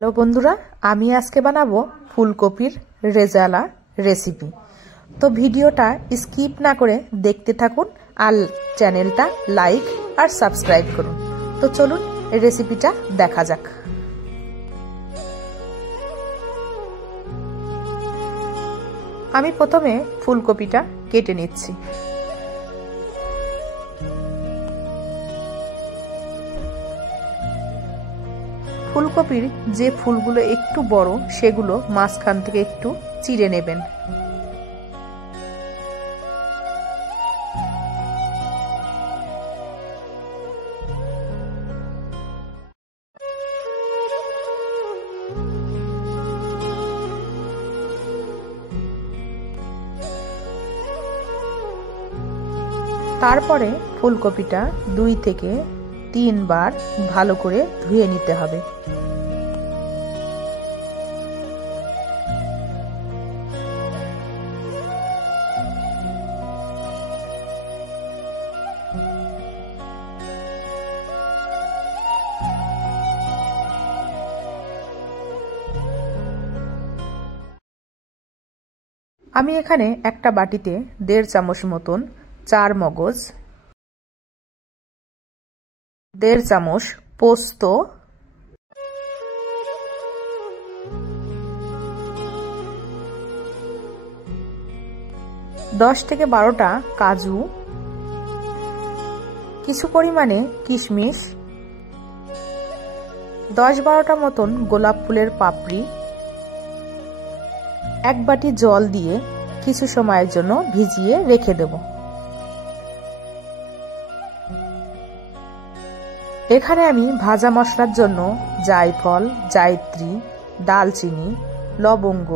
Hello বন্ধুরা, আমি আজকে বানাবো ফুলকপির রেজালা রেসিপি। তো ভিডিওটা স্কিপ না করে দেখতে থাকুন আর চ্যানেলটা লাইক আর সাবস্ক্রাইব করুন। তো চলুন রেসিপিটা দেখা যাক। আমি প্রথমে ফুলকপিটা কেটে নিচ্ছি। ফুলকপির যে ফুলগুলো একটু বড় সেগুলো মাঝখান থেকে একটু চিড়ে নেবেন। তারপরে ফুলকপিটা 2 থেকে 3 বার ভালো করে ধুয়ে নিতে হবে। আমি এখানে একটা বাটিতে 1.5 চামচ মতন চার মগজ, 1.5 চামচ পোস্ত, 10 থেকে 12টা কাজু, কিছু পরিমাণে কিশমিশ, 10-12টা মতন গোলাপ ফুলের পাপড়ি, 1 বাটি জল দিয়ে কিছু সময়ের জন্য ভিজিয়ে রেখে দেব। এখানে আমি ভাজা মশলার জন্য জায়ফল, জায়ত্রী, দালচিনি, লবঙ্গ,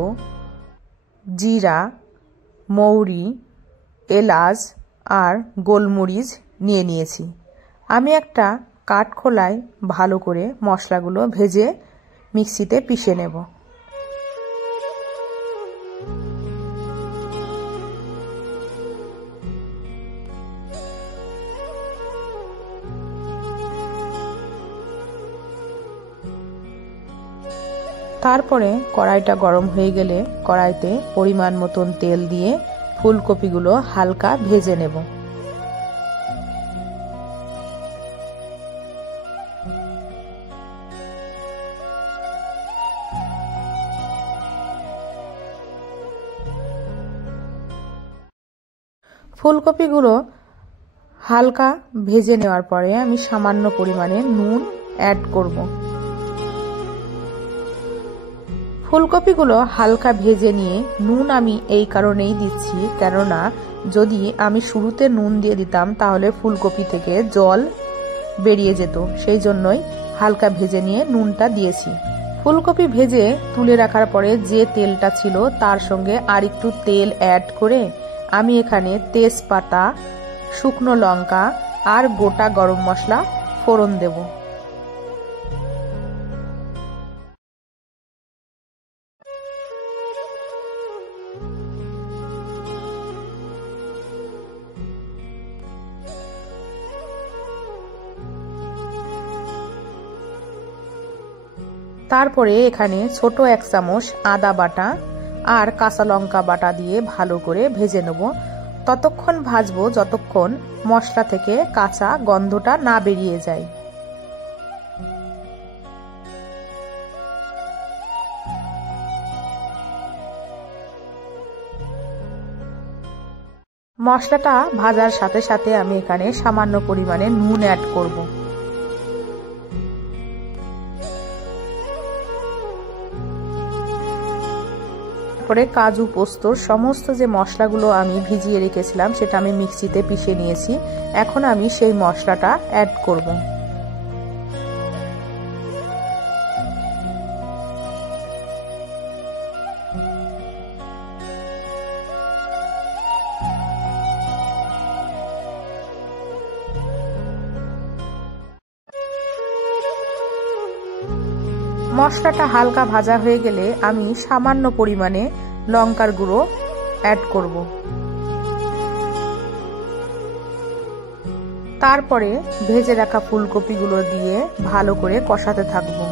জিরা, মৌরি, এলাচ আর গোলমরিচ নিয়ে নিয়েছি। আমি একটা কাঠখোলায় ভালো করে মশলাগুলো ভেজে মিক্সিতে পিষে নেব। তারপরে কড়াইটা গরম হয়ে গেলে কড়াইতে পরিমাণ মতন তেল দিয়ে ফুলকপিগুলো হালকা ভেজে নেব। ফুলকপিগুলো হালকা ভেজে নেওয়ার পরে আমি সামান্য পরিমাণে নুন অ্যাড করব। ফুলকপিগুলো হালকা ভেজে নিয়ে নুন আমি এই কারণেই দিচ্ছি, কেননা যদি আমি শুরুতে নুন দিয়ে দিতাম তাহলে ফুলকপি থেকে জল বেরিয়ে যেত, সেই জন্যই হালকা ভেজে নিয়ে নুনটা দিয়েছি। ফুলকপি ভেজে তুলে রাখার পরে যে তেলটা ছিল তার সঙ্গে আর একটু তেল অ্যাড করে আমি এখানে তেজপাতা, শুকনো লঙ্কা আর গোটা গরম মশলা ফোড়ন দেব। তারপরে এখানে ছোট 1 চামচ আদা বাটা আর কাঁচা লঙ্কা বাটা দিয়ে ভালো করে ভেজে নেব। ততক্ষণ ভাজবো যতক্ষণ মশলা থেকে কাঁচা গন্ধটা না বেরিয়ে যায়। মশলাটা ভাজার সাথে সাথে আমি এখানে সামান্য পরিমাণে নুন অ্যাড করব। পরে কাজু পোস্তর সমস্ত যে মশলাগুলো আমি ভিজিয়ে রেখেছিলাম সেটা আমি মিক্সিতে পিষে নিয়েছি। এখন আমি সেই মশলাটা অ্যাড করব। মশলাটা হালকা ভাজা হয়ে গেলে আমি সামান্য পরিমাণে লঙ্কার গুঁড়ো অ্যাড করব। তারপরে ভেজে রাখা ফুলকপিগুলো দিয়ে ভালো করে কষাতে থাকবো।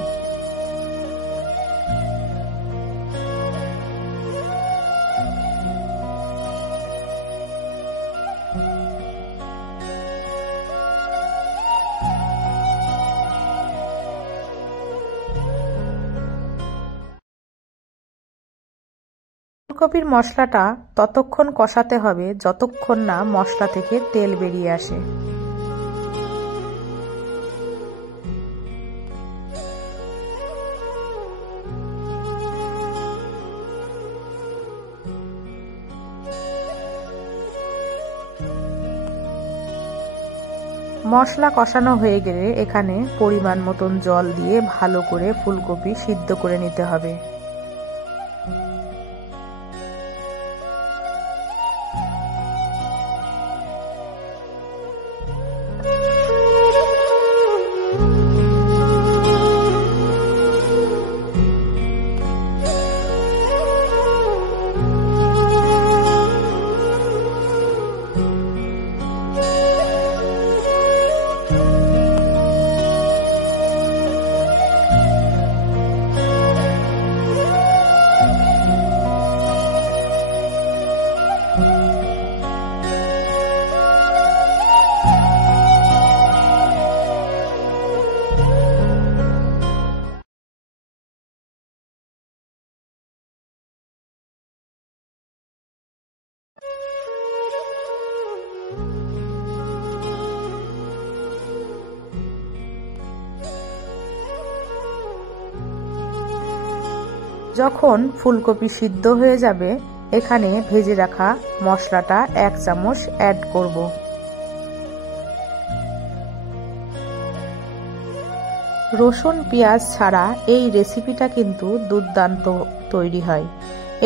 ফুলকপির মশলাটা ততক্ষণ কষাতে হবে যতক্ষণ না মশলা থেকে তেল বেরিয়ে আসে। মশলা কষানো হয়ে গেলে এখানে পরিমাণ মতন জল দিয়ে ভালো করে ফুলকপি সিদ্ধ করে নিতে হবে। যখন ফুলকপি সিদ্ধ হয়ে যাবে এখানে ভেজে রাখা মশলাটা 1 চামচ অ্যাড করব। রসুন পেঁয়াজ ছাড়া এই রেসিপিটা কিন্তু দুর্দান্ত তৈরি হয়।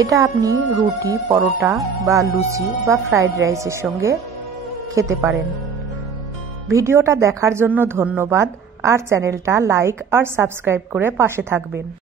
এটা আপনি রুটি, পরোটা বা লুচি বা ফ্রাইড রাইসের সঙ্গে খেতে পারেন। ভিডিওটা দেখার জন্য ধন্যবাদ। আর চ্যানেলটা লাইক আর সাবস্ক্রাইব করে পাশে থাকবেন।